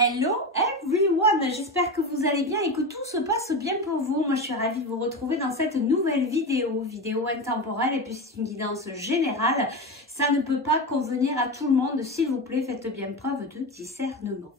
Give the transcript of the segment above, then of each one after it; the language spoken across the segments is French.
Hello everyone, j'espère que vous allez bien et que tout se passe bien pour vous. Moi je suis ravie de vous retrouver dans cette nouvelle vidéo intemporelle et puis c'est une guidance générale. Ça ne peut pas convenir à tout le monde, s'il vous plaît, faites bien preuve de discernement.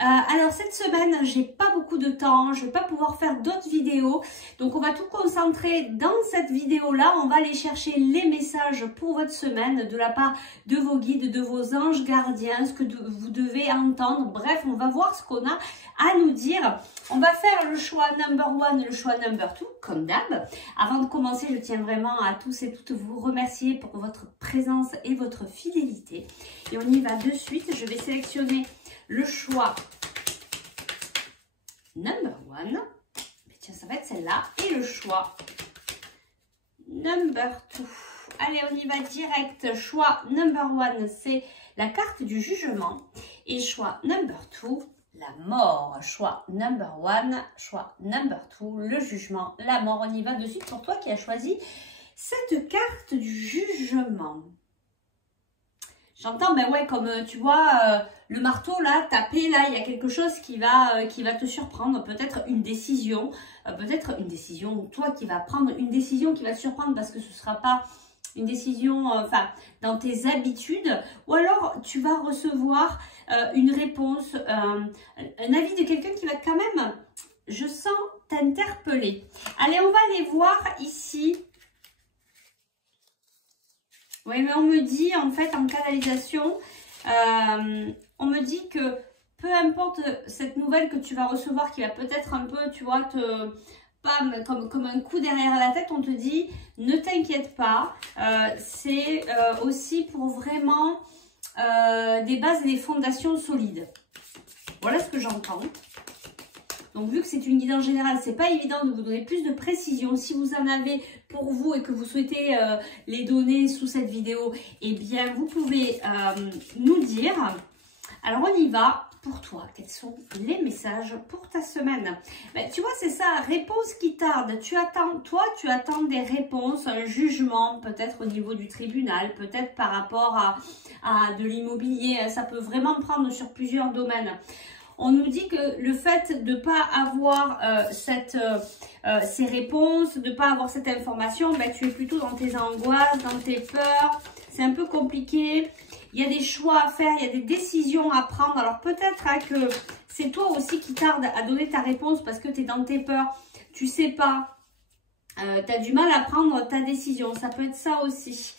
Alors cette semaine, j'ai pas beaucoup de temps, je vais pas pouvoir faire d'autres vidéos. Donc on va tout concentrer dans cette vidéo-là. On va aller chercher les messages pour votre semaine de la part de vos guides, de vos anges gardiens, ce que vous devez entendre. Bref, on va voir ce qu'on a à nous dire. On va faire le choix number 1 et le choix number 2, comme d'hab. Avant de commencer, je tiens vraiment à tous et toutes vous remercier pour votre présence et votre fidélité. Et on y va de suite. Je vais sélectionner le choix number 1, tiens, ça va être celle-là, et le choix number 2. Allez, on y va direct. Choix number 1, c'est la carte du jugement, et choix number 2, la mort. Choix number 1, choix number 2, le jugement, la mort. On y va de suite pour toi qui as choisi cette carte du jugement. J'entends, ben ouais, comme tu vois, le marteau là, taper là, il y a quelque chose qui va te surprendre. Peut-être une décision, toi qui vas prendre une décision qui va te surprendre parce que ce ne sera pas une décision, dans tes habitudes. Ou alors, tu vas recevoir une réponse, un avis de quelqu'un qui va quand même, je sens, t'interpeller. Allez, on va aller voir ici. Oui, mais on me dit, en fait, en canalisation, on me dit que peu importe cette nouvelle que tu vas recevoir, qui va peut-être un peu, tu vois, comme un coup derrière la tête, on te dit, ne t'inquiète pas, c'est aussi pour vraiment des bases et des fondations solides. Voilà ce que j'entends. Donc, vu que c'est une guidance générale, c'est pas évident de vous donner plus de précision. Si vous en avez pour vous et que vous souhaitez les donner sous cette vidéo, eh bien, vous pouvez nous dire. Alors, on y va pour toi. Quels sont les messages pour ta semaine? Ben, tu vois, c'est ça, réponse qui tarde. Tu attends des réponses, un jugement, peut-être au niveau du tribunal, peut-être par rapport à de l'immobilier. Ça peut vraiment prendre sur plusieurs domaines. On nous dit que le fait de ne pas avoir ces réponses, de ne pas avoir cette information, ben, tu es plutôt dans tes angoisses, dans tes peurs. C'est un peu compliqué. Il y a des choix à faire, il y a des décisions à prendre. Alors peut-être que c'est toi aussi qui tarde à donner ta réponse parce que tu es dans tes peurs. Tu ne sais pas. Tu as du mal à prendre ta décision. Ça peut être ça aussi.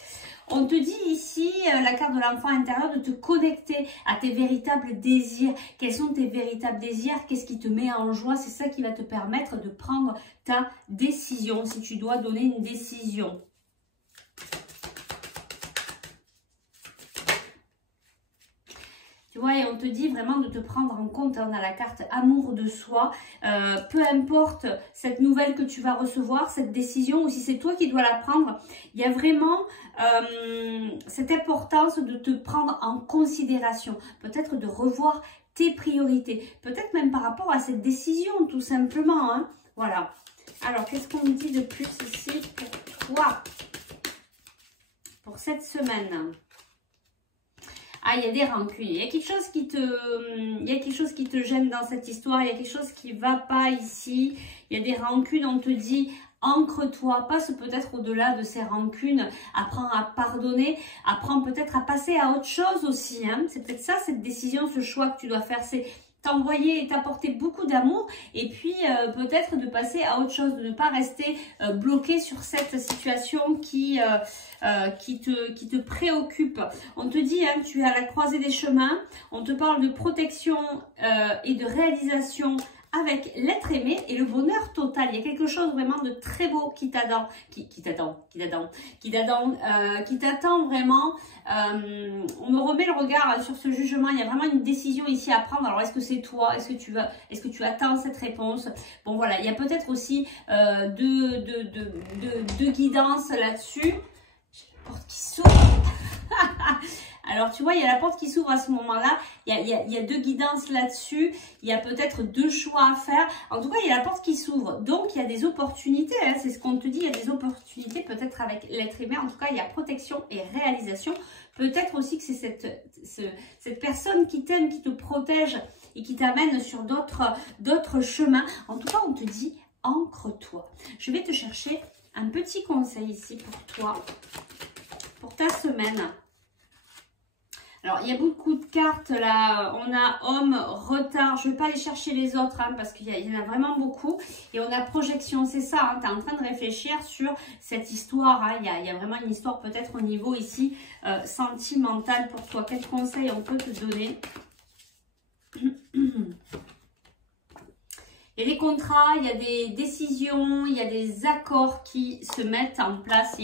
On te dit ici, la carte de l'enfant intérieur, de te connecter à tes véritables désirs. Quels sont tes véritables désirs? Qu'est-ce qui te met en joie? C'est ça qui va te permettre de prendre ta décision, si tu dois donner une décision. Tu vois, et on te dit vraiment de te prendre en compte. On a la carte amour de soi. Peu importe cette nouvelle que tu vas recevoir, cette décision, ou si c'est toi qui dois la prendre, il y a vraiment cette importance de te prendre en considération. Peut-être de revoir tes priorités. Peut-être même par rapport à cette décision, tout simplement. Hein. Voilà. Alors, qu'est-ce qu'on me dit de plus ici pour toi? Pour cette semaine. Ah, il y a des rancunes. Il y a quelque chose qui te gêne dans cette histoire. Il y a quelque chose qui ne va pas ici. Il y a des rancunes. On te dit, ancre-toi. Passe peut-être au-delà de ces rancunes. Apprends à pardonner. Apprends peut-être à passer à autre chose aussi. Hein. C'est peut-être ça, cette décision, ce choix que tu dois faire. C'est t'envoyer et t'apporter beaucoup d'amour et puis peut-être de passer à autre chose, de ne pas rester bloqué sur cette situation qui te préoccupe. On te dit, hein, tu es à la croisée des chemins, on te parle de protection et de réalisation avec l'être aimé et le bonheur total. Il y a quelque chose vraiment de très beau qui t'attend, qui t'attend vraiment. On me remet le regard sur ce jugement. Il y a vraiment une décision ici à prendre. Alors, est-ce que c'est toi? Est-ce que tu attends cette réponse? Bon, voilà. Il y a peut-être aussi de guidance là-dessus. J'ai la porte qui s'ouvre. Alors, tu vois, il y a la porte qui s'ouvre à ce moment-là. Il y a deux guidances là-dessus. Il y a peut-être deux choix à faire. En tout cas, il y a la porte qui s'ouvre. Donc, il y a des opportunités. Hein, c'est ce qu'on te dit. Il y a des opportunités peut-être avec l'être aimé. En tout cas, il y a protection et réalisation. Peut-être aussi que c'est cette personne qui t'aime, qui te protège et qui t'amène sur d'autres chemins. En tout cas, on te dit ancre-toi. Je vais te chercher un petit conseil ici pour toi, pour ta semaine. Alors, il y a beaucoup de cartes là. On a homme, retard. Je ne vais pas aller chercher les autres hein, parce qu'il y en a vraiment beaucoup. Et on a projection, c'est ça. Hein, tu es en train de réfléchir sur cette histoire. Hein. Il y a vraiment une histoire peut-être au niveau ici sentimental pour toi. Quel conseil on peut te donner? Il y a des contrats, il y a des décisions, il y a des accords qui se mettent en place.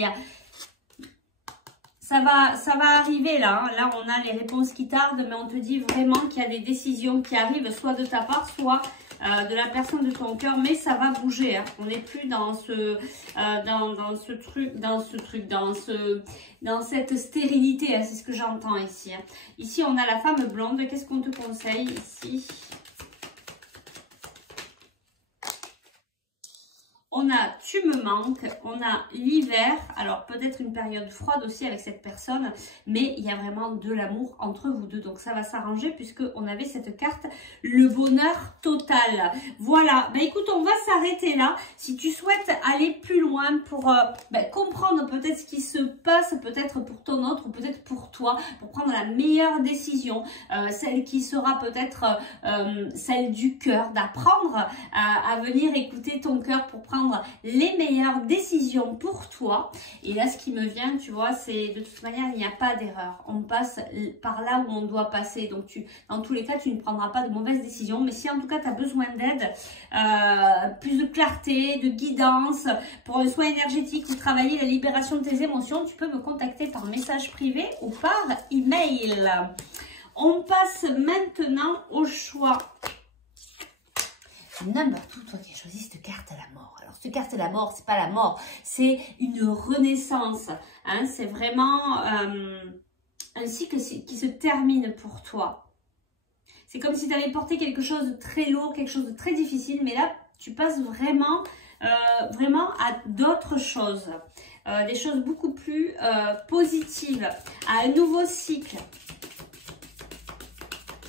Ça va arriver là. Hein. Là, on a les réponses qui tardent, mais on te dit vraiment qu'il y a des décisions qui arrivent, soit de ta part, soit de la personne de ton cœur. Mais ça va bouger. Hein. On n'est plus dans dans cette stérilité. Hein. C'est ce que j'entends ici. Hein. Ici, on a la femme blonde. Qu'est-ce qu'on te conseille ici? On a tu me manques, on a l'hiver, alors peut-être une période froide aussi avec cette personne, mais il y a vraiment de l'amour entre vous deux. Donc ça va s'arranger puisqu'on avait cette carte, le bonheur total. Voilà, ben écoute, on va s'arrêter là. Si tu souhaites aller plus loin pour comprendre peut-être ce qui se passe, peut-être pour ton autre ou peut-être pour toi, pour prendre la meilleure décision, celle qui sera peut-être celle du cœur, d'apprendre à venir écouter ton cœur pour prendre les meilleures décisions pour toi. Et là, ce qui me vient, tu vois, c'est de toute manière, il n'y a pas d'erreur. On passe par là où on doit passer. Donc, dans tous les cas, tu ne prendras pas de mauvaises décisions. Mais si en tout cas, tu as besoin d'aide, plus de clarté, de guidance, pour un soin énergétique ou travailler la libération de tes émotions, tu peux me contacter par message privé ou par email. On passe maintenant au choix. Number 2, toi qui as choisi cette carte à la mort. Alors, cette carte à la mort, c'est pas la mort, c'est une renaissance. Hein, c'est vraiment un cycle qui se termine pour toi. C'est comme si tu avais porté quelque chose de très lourd, quelque chose de très difficile, mais là, tu passes vraiment à d'autres choses. Des choses beaucoup plus positives, à un nouveau cycle.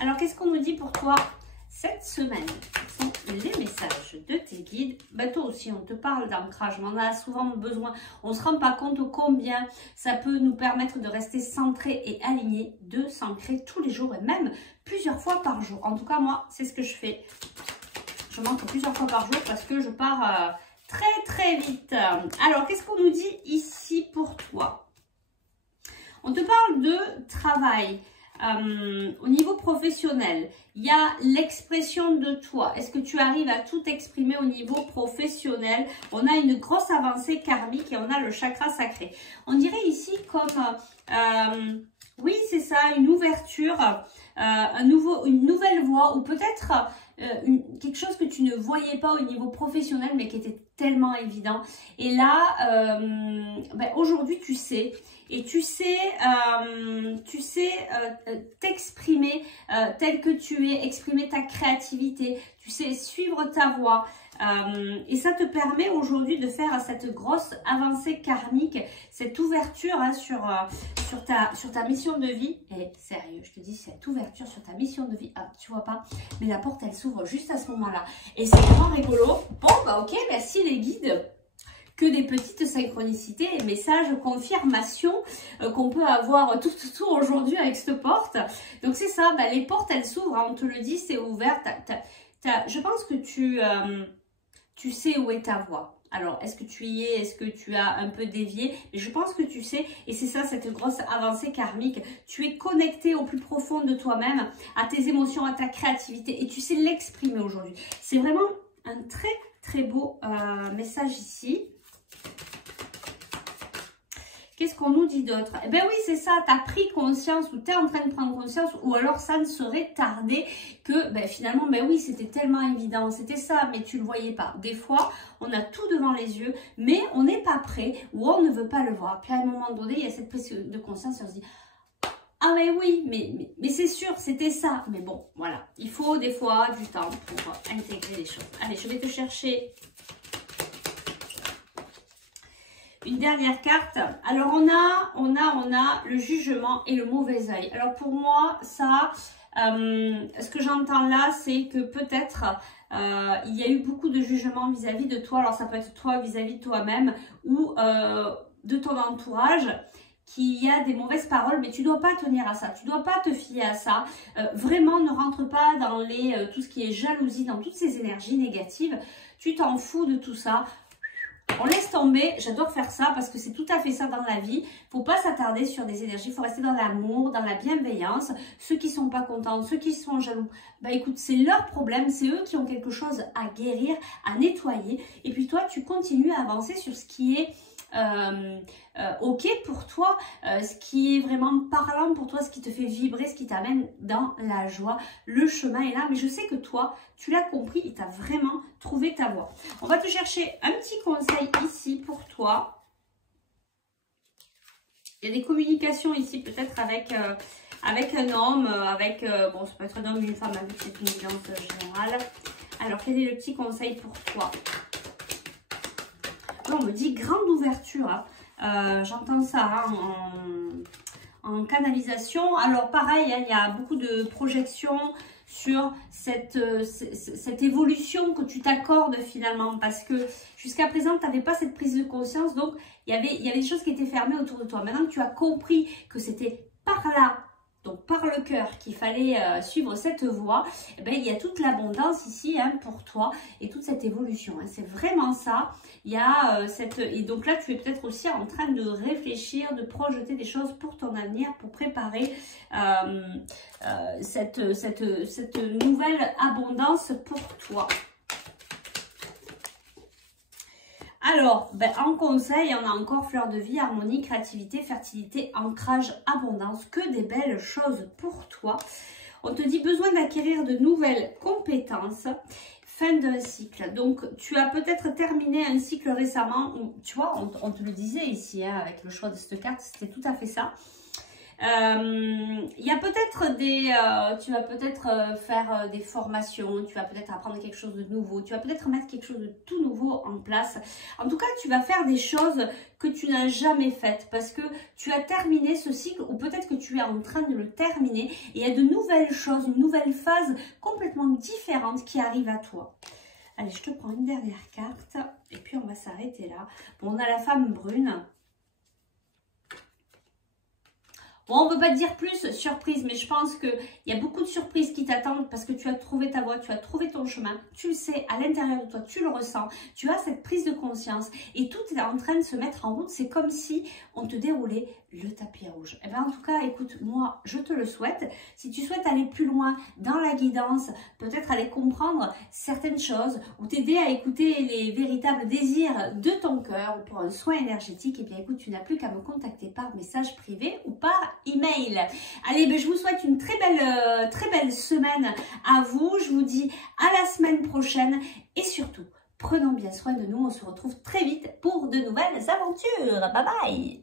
Alors, qu'est-ce qu'on nous dit pour toi cette semaine? Les messages de tes guides. Toi aussi, on te parle d'ancrage, mais on a souvent besoin. On ne se rend pas compte combien ça peut nous permettre de rester centré et aligné, de s'ancrer tous les jours et même plusieurs fois par jour. En tout cas, moi, c'est ce que je fais. Je m'ancre plusieurs fois par jour parce que je pars très très vite. Alors, qu'est-ce qu'on nous dit ici pour toi? On te parle de travail. Au niveau professionnel, il y a l'expression de toi. Est-ce que tu arrives à tout exprimer au niveau professionnel? On a une grosse avancée karmique et on a le chakra sacré. On dirait ici comme, oui c'est ça, une ouverture, une nouvelle voie ou peut-être quelque chose que tu ne voyais pas au niveau professionnel mais qui était tellement évident. Et là, aujourd'hui tu sais. Et tu sais t'exprimer tel que tu es, exprimer ta créativité, tu sais suivre ta voie. Et ça te permet aujourd'hui de faire cette grosse avancée karmique, cette ouverture hein, sur ta mission de vie. Et sérieux, je te dis, cette ouverture sur ta mission de vie, tu vois pas, mais la porte elle s'ouvre juste à ce moment-là. Et c'est vraiment rigolo. Bon, ok, merci les guides. Que des petites synchronicités et messages, confirmation qu'on peut avoir tout aujourd'hui avec cette porte. Donc c'est ça, les portes elles s'ouvrent, hein, on te le dit, c'est ouvert. Je pense que tu sais où est ta voie. Alors, est-ce que tu y es? Est-ce que tu as un peu dévié? Mais je pense que tu sais, et c'est ça cette grosse avancée karmique. Tu es connecté au plus profond de toi-même, à tes émotions, à ta créativité, et tu sais l'exprimer aujourd'hui. C'est vraiment un très très beau message ici. Qu'est-ce qu'on nous dit d'autre? Eh bien oui, c'est ça, tu as pris conscience ou tu es en train de prendre conscience ou alors ça ne serait tardé que finalement, oui, c'était tellement évident, c'était ça, mais tu ne le voyais pas. Des fois, on a tout devant les yeux, mais on n'est pas prêt ou on ne veut pas le voir. Puis à un moment donné, il y a cette prise de conscience et on se dit « Ah mais oui, mais c'est sûr, c'était ça. » Mais bon, voilà, il faut des fois du temps pour intégrer les choses. Allez, je vais te chercher une dernière carte. Alors, on a le jugement et le mauvais œil. Alors, pour moi, ça, Ce que j'entends là, c'est que peut-être il y a eu beaucoup de jugements vis-à-vis de toi. Alors ça peut être toi vis-à-vis de toi-même ou de ton entourage, qu'il y a des mauvaises paroles, mais tu ne dois pas tenir à ça, tu ne dois pas te fier à ça. Vraiment, ne rentre pas dans tout ce qui est jalousie, dans toutes ces énergies négatives. Tu t'en fous de tout ça. On laisse tomber, j'adore faire ça parce que c'est tout à fait ça dans la vie. Faut pas s'attarder sur des énergies, il faut rester dans l'amour, dans la bienveillance. Ceux qui sont pas contents, ceux qui sont jaloux, bah écoute, c'est leur problème, c'est eux qui ont quelque chose à guérir, à nettoyer. Et puis toi, tu continues à avancer sur ce qui est ok pour toi, ce qui est vraiment parlant pour toi, ce qui te fait vibrer, ce qui t'amène dans la joie. Le chemin est là, mais je sais que toi, tu l'as compris et tu as vraiment trouvé ta voie. On va te chercher un petit conseil ici pour toi. Il y a des communications ici peut-être avec un homme, bon, ça peut être un homme ou une femme, vu que c'est une guidance générale. Alors, quel est le petit conseil pour toi? On me dit grande ouverture, hein. J'entends ça hein, en canalisation. Alors pareil, hein, il y a beaucoup de projections sur cette évolution que tu t'accordes finalement, parce que jusqu'à présent, tu n'avais pas cette prise de conscience, donc il y avait des choses qui étaient fermées autour de toi. Maintenant que tu as compris que c'était par là, donc par le cœur, qu'il fallait suivre cette voie, eh ben, il y a toute l'abondance ici hein, pour toi et toute cette évolution. Hein. C'est vraiment ça. Il y a et donc là, tu es peut-être aussi en train de réfléchir, de projeter des choses pour ton avenir, pour préparer cette nouvelle abondance pour toi. Alors, en conseil, on a encore fleur de vie, harmonie, créativité, fertilité, ancrage, abondance, que des belles choses pour toi. On te dit besoin d'acquérir de nouvelles compétences, fin d'un cycle. Donc, tu as peut-être terminé un cycle récemment, où, tu vois, on te le disait ici, hein, avec le choix de cette carte, c'était tout à fait ça. Il y a peut-être tu vas peut-être faire des formations, tu vas peut-être apprendre quelque chose de nouveau, tu vas peut-être mettre quelque chose de tout nouveau en place. En tout cas, tu vas faire des choses que tu n'as jamais faites parce que tu as terminé ce cycle ou peut-être que tu es en train de le terminer et il y a de nouvelles choses, une nouvelle phase complètement différente qui arrive à toi. Allez, je te prends une dernière carte et puis on va s'arrêter là. Bon, on a la femme brune. Bon, on ne peut pas te dire plus surprise, mais je pense qu'il y a beaucoup de surprises qui t'attendent parce que tu as trouvé ta voie, tu as trouvé ton chemin, tu le sais, à l'intérieur de toi, tu le ressens, tu as cette prise de conscience et tout est en train de se mettre en route. C'est comme si on te déroulait le tapis rouge. Et bien, en tout cas, écoute, moi, je te le souhaite. Si tu souhaites aller plus loin dans la guidance, peut-être aller comprendre certaines choses ou t'aider à écouter les véritables désirs de ton cœur ou pour un soin énergétique, et bien, écoute, tu n'as plus qu'à me contacter par message privé ou par email. Allez, je vous souhaite une très belle semaine à vous. Je vous dis à la semaine prochaine et surtout, prenons bien soin de nous. On se retrouve très vite pour de nouvelles aventures. Bye bye!